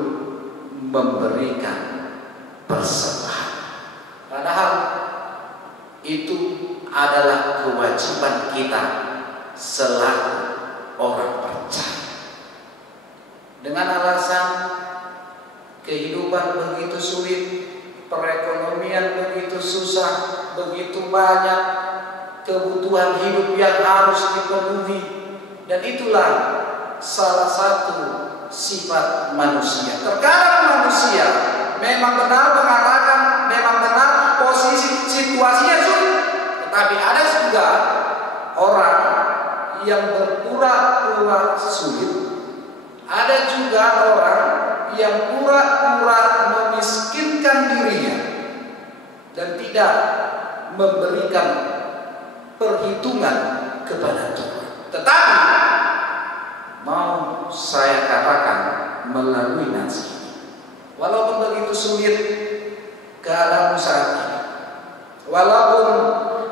memberikan persembahan. Padahal itu adalah kewajiban kita selaku orang percaya. Dengan alasan kehidupan begitu sulit, perekonomian begitu susah, begitu banyak kebutuhan hidup yang harus dipenuhi, dan itulah salah satu sifat manusia. Terkadang manusia memang benar mengatakan, memang benar posisi situasinya sulit, tetapi ada juga orang yang berpura-pura sulit. Ada juga orang yang pura-pura memiskinkan dirinya dan tidak memberikan perhitungan kepada Tuhan. Tetapi mau saya katakan melalui nasi, walaupun begitu sulit keadaanmu saat ini, walaupun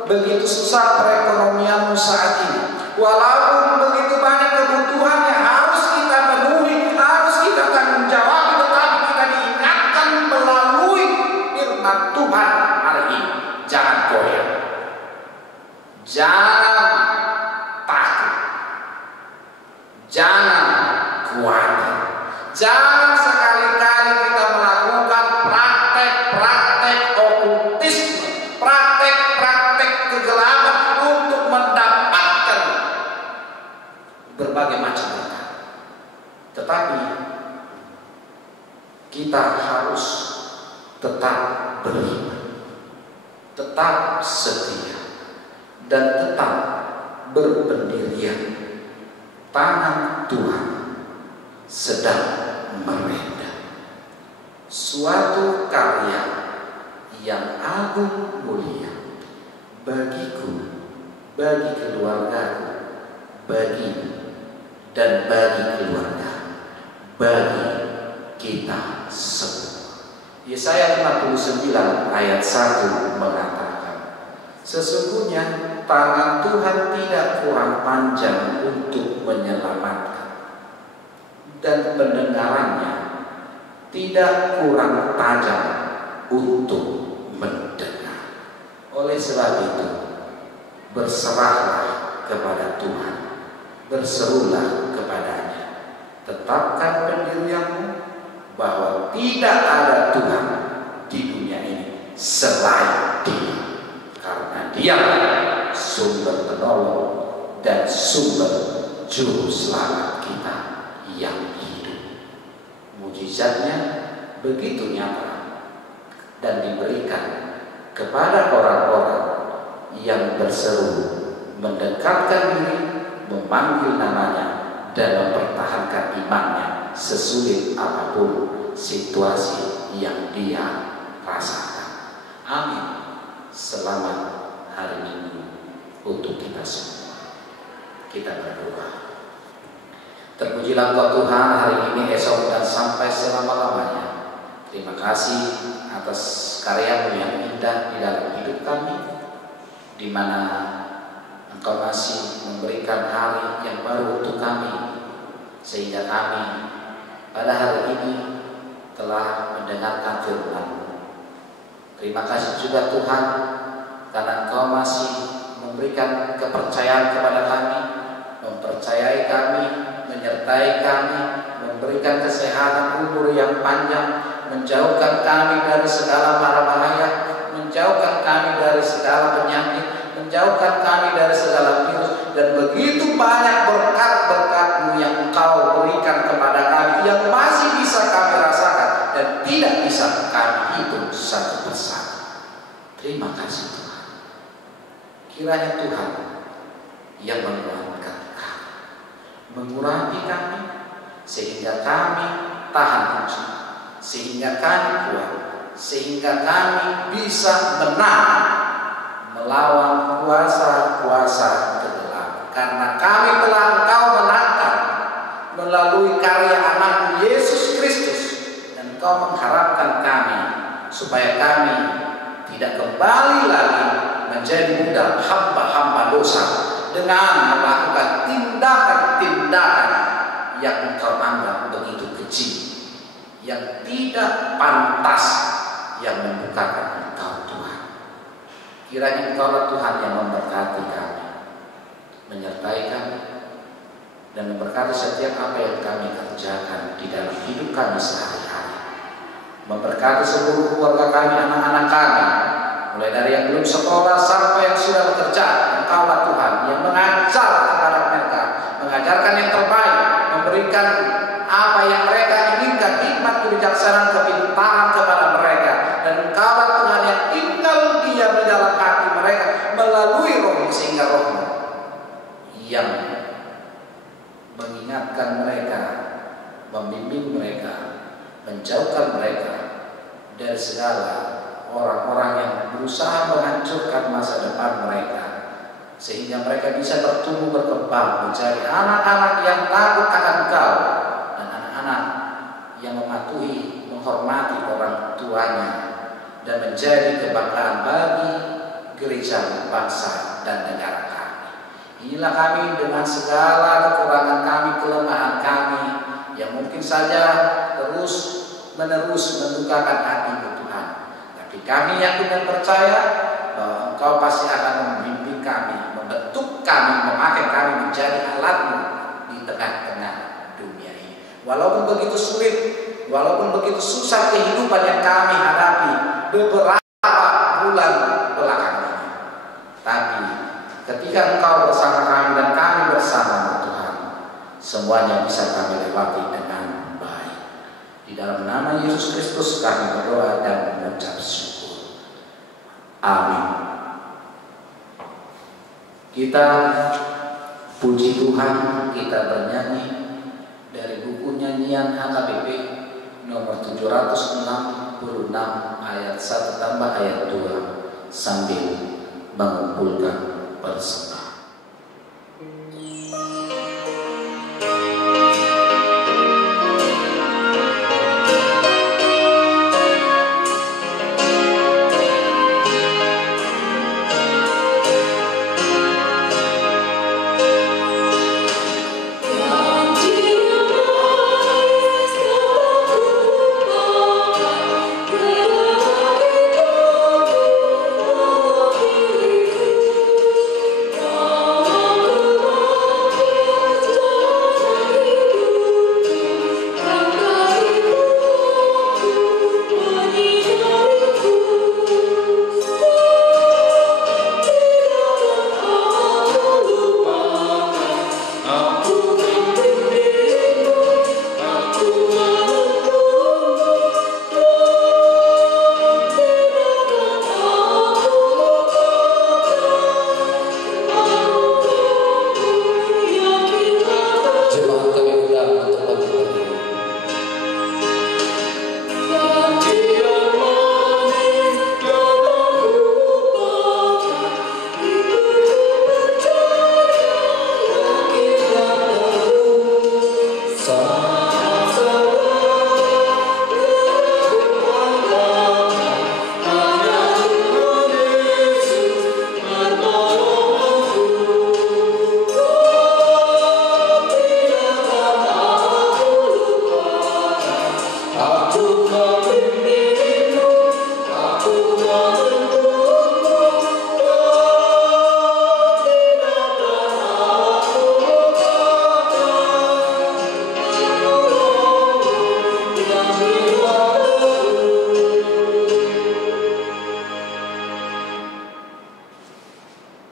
begitu susah perekonomianmu saat ini, walaupun begitu banyak kebutuhan yang harus kita penuhi, harus kita tanggung jawab, tetapi kita diingatkan melalui firman Tuhan hari ini, jangan goyah, jangan takut, jangan khawatir, jangan sekali-kali kita melakukan praktek-praktek okultisme, praktek-praktek kegelapan untuk mendapatkan berbagai macam berkat. Tetapi kita harus tetap beriman, tetap setia, dan tetap berpendirian. Tangan Tuhan sedang mereda. Suatu karya yang agung mulia bagiku, bagi keluargaku, bagi dan bagi keluarga, bagi kita semua. Yesaya 59 ayat 1 mengatakan, sesungguhnya tangan Tuhan tidak kurang panjang untuk menyelamatkan, dan pendengarannya tidak kurang tajam untuk mendengar. Oleh sebab itu, berserahlah kepada Tuhan, berserulah kepadanya, tetapkan pendirianmu bahwa tidak ada Tuhan di dunia ini selain Dia, karena Dia sumber penolong dan sumber juru selamat kita yang hidup. Mujizatnya begitu nyata dan diberikan kepada orang-orang yang berseru, mendekatkan diri, memanggil namanya, dan mempertahankan imannya sesulit apapun situasi yang dia rasakan. Amin. Selamat hari Minggu untuk kita semua. Kita berdoa. Terpujilah Engkau Tuhan hari ini, esok, dan sampai selama-lamanya. Terima kasih atas karya-Mu yang indah di dalam hidup kami, di mana Engkau masih memberikan hari yang baru untuk kami, sehingga kami pada hari ini telah mendengarkan firman-Mu. Terima kasih juga Tuhan, karena Engkau masih memberikan kepercayaan kepada kami, mempercayai kami, menyertai kami, memberikan kesehatan, umur yang panjang, menjauhkan kami dari segala mara bahaya, menjauhkan kami dari segala penyakit, menjauhkan kami dari segala virus, dan begitu banyak berkat-berkat-Mu yang Engkau berikan kepada kami, yang masih bisa kami rasakan dan tidak bisa kami hitung satu persatu. Terima kasih Tuhan. Kiranya Tuhan yang menguatkan kami, mengurapi kami, sehingga kami tahan uji, sehingga kami kuat, sehingga kami bisa menang melawan kuasa-kuasa kegelapan. Karena kami telah Engkau menangkan melalui karya Anakmu Yesus Kristus, dan Engkau mengharapkan kami supaya kami tidak kembali lagi menjadi budak hamba-hamba dosa dengan melakukan tindakan-tindakan yang Engkau anggap begitu keji, yang tidak pantas, yang membukakan Engkau Tuhan. Kiranya Engkaulah Tuhan yang memberkati kami, menyertai kami, dan memberkati setiap apa yang kami kerjakan di dalam hidup kami sehari-hari. Memberkati seluruh keluarga kami, anak-anak kami, mulai dari yang belum sekolah sampai yang sudah bekerja. Engkaulah Tuhan yang mengajar kepada mereka, mengajarkan yang terbaik, memberikan apa yang mereka inginkan, hikmat, kebijaksanaan, kepintaran kepada mereka. Dan Engkaulah Tuhan yang tinggal diam di dalam hati mereka melalui Roh-Mu, sehingga Roh-Mu yang mengingatkan mereka, membimbing mereka, menjauhkan mereka dari segala orang-orang yang berusaha menghancurkan masa depan mereka, sehingga mereka bisa bertumbuh berkembang menjadi anak-anak yang takut akan Engkau, dan anak-anak yang mematuhi, menghormati orang tuanya, dan menjadi kebanggaan bagi gereja, bangsa, dan negara kami. Inilah kami dengan segala kekurangan kami, kelemahan kami, yang mungkin saja terus-menerus mendukakan hati-Mu Tuhan. Tapi kami yakin dan percaya bahwa Engkau pasti akan membimbing kami, membentuk kami, memakai kami menjadi alat-Mu di tengah-tengah dunia ini. Walaupun begitu sulit, walaupun begitu susah kehidupan yang kami hadapi beberapa bulan belakangan ini, tapi ketika Engkau bersama kami dan kami bersama Tuhan, semuanya bisa kami lewati dengan baik. Di dalam nama Yesus Kristus kami berdoa dan mengucap syukur. Amin. Kita puji Tuhan, kita bernyanyi dari buku nyanyian HKBP nomor 766 ayat 1 tambah ayat 2 sambil mengumpulkan persembahan.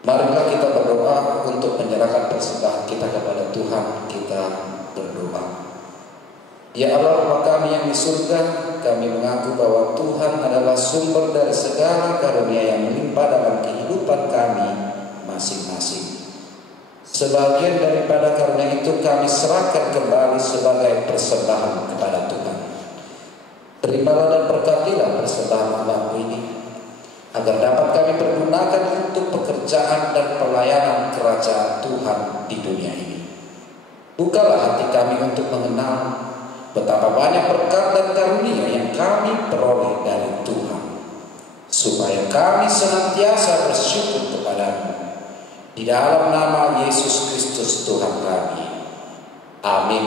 Marilah kita berdoa untuk menyerahkan persembahan kita kepada Tuhan. Kita berdoa. Ya Allah Bapa kami yang di surga, kami mengaku bahwa Tuhan adalah sumber dari segala karunia yang melimpah dalam kehidupan kami masing-masing. Sebagian daripada karena itu kami serahkan kembali sebagai persembahan kepada Tuhan. Terimalah dan berkatilah persembahan umatmu ini, agar dapat kami pergunakan untuk pekerjaan dan pelayanan kerajaan Tuhan di dunia ini. Bukalah hati kami untuk mengenal betapa banyak berkat dan karunia yang kami peroleh dari Tuhan, supaya kami senantiasa bersyukur kepadamu. Di dalam nama Yesus Kristus Tuhan kami. Amin.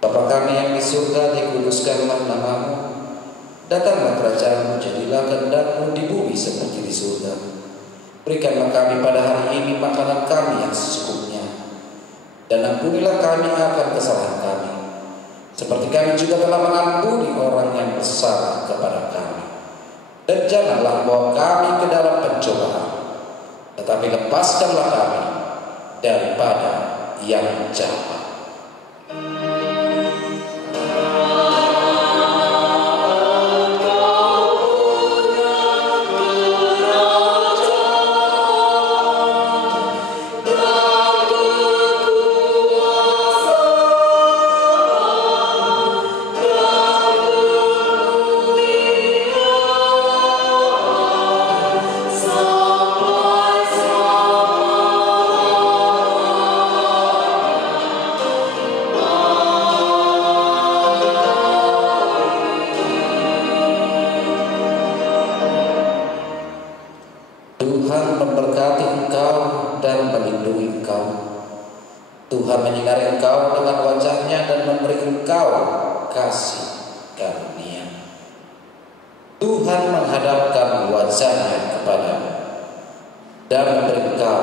Bapa kami yang di surga, dikuduskanlah namamu. Datanglah kerajaanmu, jadilah kehendakmu di bumi seperti di surga. Berikanlah kami pada hari ini makanan kami yang secukupnya, dan ampunilah kami akan kesalahan kami, seperti kami juga telah mengampuni orang yang bersalah kepada kami. Dan janganlah bawa kami ke dalam pencobaan, tetapi lepaskanlah kami daripada yang jahat. Tuhan memberkati engkau dan melindungi engkau. Tuhan menyinari engkau dengan wajah-Nya dan memberi engkau kasih karunia. Tuhan menghadapkan wajah-Nya kepadamu dan memberi engkau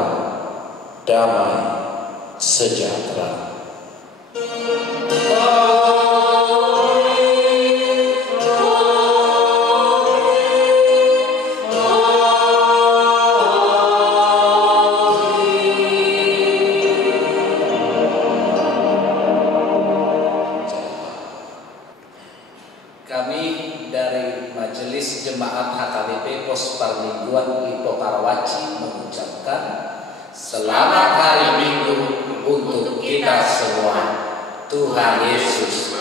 damai sejahtera. Kami dari Majelis Jemaat HKBP Pos Parmingguan Lipo Karawaci mengucapkan selamat hari Minggu untuk kita semua. Tuhan Yesus